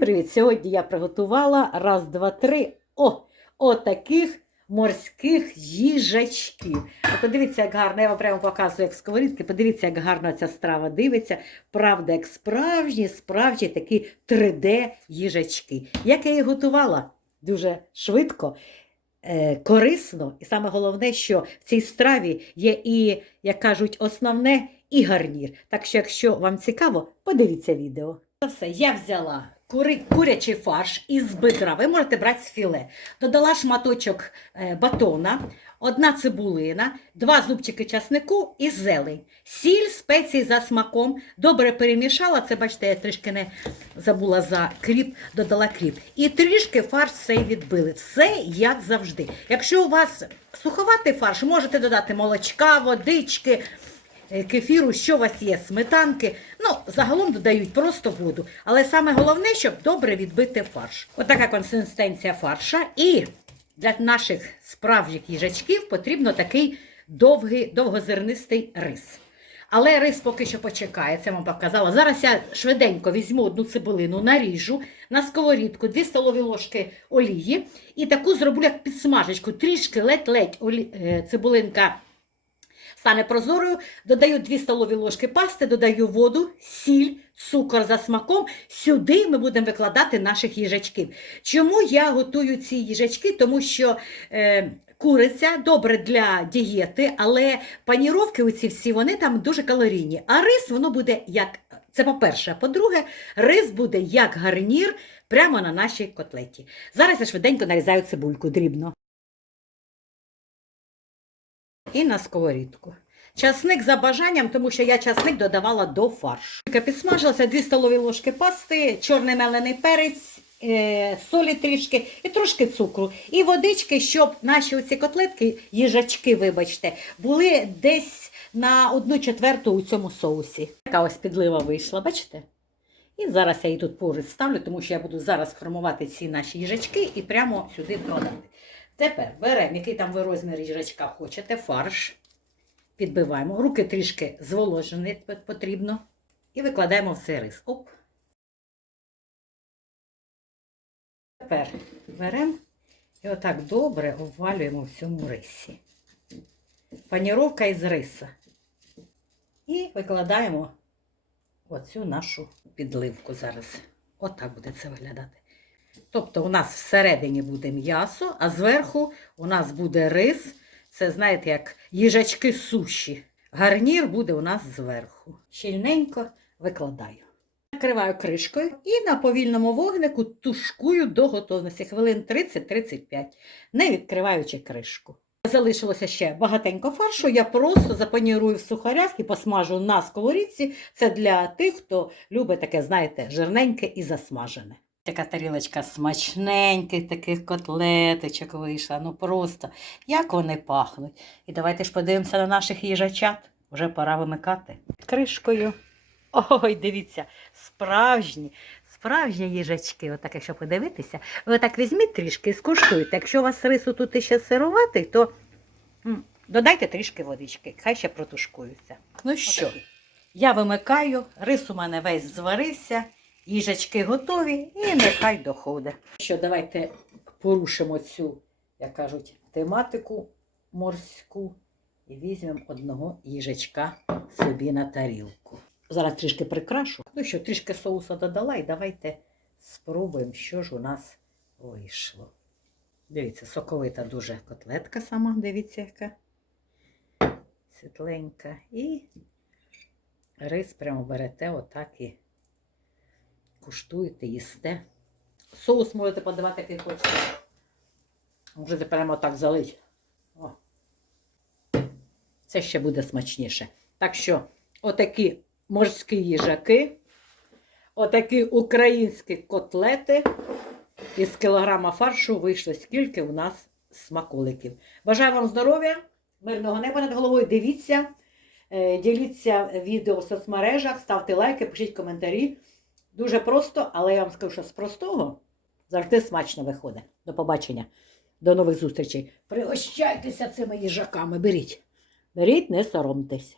Привіт! Сьогодні я приготувала раз, два, три. О! Отаких морських їжачків. Подивіться, як гарно, я вам прямо показую, як сковорідки. Подивіться, як гарно ця страва дивиться. Правда, як справжні, справжні такі 3D-їжачки. Як я їх готувала? Дуже швидко. е, Корисно, і саме головне, що в цій страві є і, як кажуть, основне і гарнір. Так що, якщо вам цікаво, подивіться відео. Це все, я взяла кури, курячий фарш із бедра. Ви можете брати з філе. Додала шматочок е, батона, одна цибулина, два зубчики часнику і зелень. Сіль, спеції за смаком. Добре перемішала. Це, бачите, я трішки не забула за кріп, додала кріп. І трішки фарш цей відбили. Все як завжди. Якщо у вас суховатий фарш, можете додати молочка, водички кефіру, що у вас є, сметанки. Ну, загалом додають просто воду. Але саме головне, щоб добре відбити фарш. Отака консистенція фарша. І для наших справжніх їжачків потрібно такий довгий, довгозернистий рис. Але рис поки що почекає, це вам показала. Зараз я швиденько візьму одну цибулину, наріжу на сковорідку 2 столові ложки олії і таку зроблю як підсмажечку, трішки ледь-ледь олі... е, цибулинка стане прозорою, додаю 2 столові ложки пасти, додаю воду, сіль, цукор за смаком. Сюди ми будемо викладати наших їжачків. Чому я готую ці їжачки? Тому що е, куриця добре для дієти, але паніровки оці всі вони там дуже калорійні. А рис воно буде як. Це по-перше. По-друге, рис буде як гарнір прямо на нашій котлеті. Зараз я швиденько нарізаю цибульку дрібно і на сковорідку. Часник за бажанням, тому що я часник додавала до фаршу. Підсмажилася 2 столові ложки пасти, чорний мелений перець, е, солі трішки і трошки цукру. І водички, щоб наші оці котлетки, їжачки, вибачте, були десь на одну четверту у цьому соусі. Така ось підлива вийшла, бачите? І зараз я її тут поруч ставлю, тому що я буду зараз формувати ці наші їжачки і прямо сюди вкладати. Тепер беремо, який там ви розмір їжачка хочете, фарш. Підбиваємо. Руки трішки зволожені потрібно. І викладаємо в цей рис. Оп. Тепер беремо і отак добре обвалюємо в цьому рисі. Паніровка із риса. І викладаємо оцю нашу підливку зараз. Отак буде це виглядати. Тобто у нас всередині буде м'ясо, а зверху у нас буде рис. Це, знаєте, як їжачки суші. Гарнір буде у нас зверху. Щільненько викладаю. Накриваю кришкою і на повільному вогнику тушкую до готовності хвилин 30-35, не відкриваючи кришку. Залишилося ще багатенько фаршу. Я просто запанірую в сухарях і посмажу на сковорідці. Це для тих, хто любить таке, знаєте, жирненьке і засмажене. Така тарілочка смачненьких таких котлеточок вийшла. Ну просто як вони пахнуть. І давайте ж подивимося на наших їжачат. Вже пора вимикати. Кришкою. Ой, дивіться, справжні, справжні їжачки. Отак, якщо подивитися, ви отак візьміть трішки і скуштуйте. Якщо у вас рису тут ще сируватий, то м, додайте трішки водички, хай ще протушкуються. Ну що, я вимикаю, рис у мене весь зварився. Їжачки готові і нехай доходить. Що, давайте порушимо цю, як кажуть, тематику морську і візьмемо одного їжачка собі на тарілку. Зараз трішки прикрашу. Ну що, трішки соуса додала і давайте спробуємо, що ж у нас вийшло. Дивіться, соковита дуже котлетка сама, дивіться, яка світленька. І рис прямо берете отак і куштуєте, їсте. Соус можете подавати, який хочете. Можете прямо так залити. О. Це ще буде смачніше. Так що, отакі морські їжаки, отакі українські котлети. Із кілограма фаршу вийшло скільки у нас смаколиків. Бажаю вам здоров'я, мирного неба над головою. Дивіться, е, діліться відео в соцмережах, ставте лайки, пишіть коментарі. Дуже просто, але я вам скажу, що з простого завжди смачно виходить. До побачення, до нових зустрічей. Пригощайтеся цими їжаками, беріть. Беріть, не соромтесь.